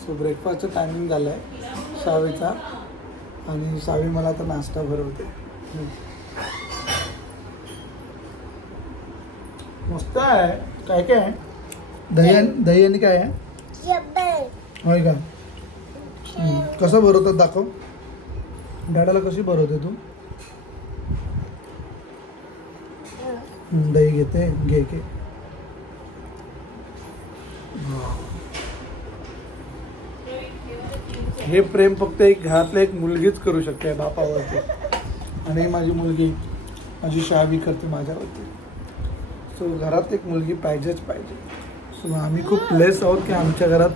So ब्रेकफास्टचं timing झालं आहे सावीचा आणि सावी मला आता नाश्ता भरवते. मस्त आहे. काय काय आहे? दही आणि काय आहे? होय का? कसं भरवतात दाखव. डाळाला कशी भरवते तू? दही घेते. घे घे. हे प्रेम फक्त एक घरातल्या एक मुलगीच करू शकते बापावरती आणि माझी मुलगी माझी शावी करते माझ्यावरती. सो घरात एक मुलगी पाहिजेच पाहिजे. सो आम्ही खूप ब्लेस आहोत की आमच्या घरात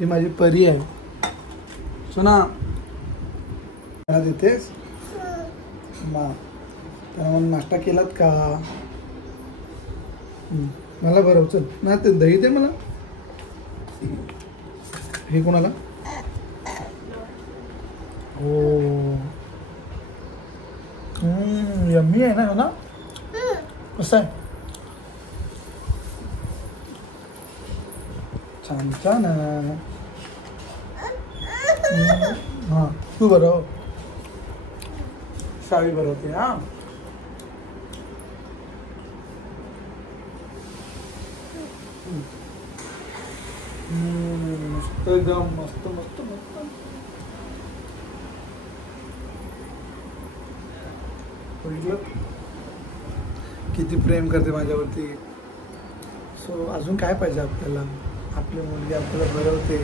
ही माझी परी आहे. सो ना देतेस मा त्याला नाश्ता केलात का? मला बरं चल ना ते दही दे मला. हे कोणाला? हो यम्मी आहे ना ना. कसं आहे? छान छान आहे. हां तू बरं सावी बरं होते. हां मस्त एकदम मस्त मस्त मस्त. किती प्रेम करते माझ्यावरती. सो अजून काय पाहिजे आपल्याला? आपली मुलगी आपल्याला भरवते.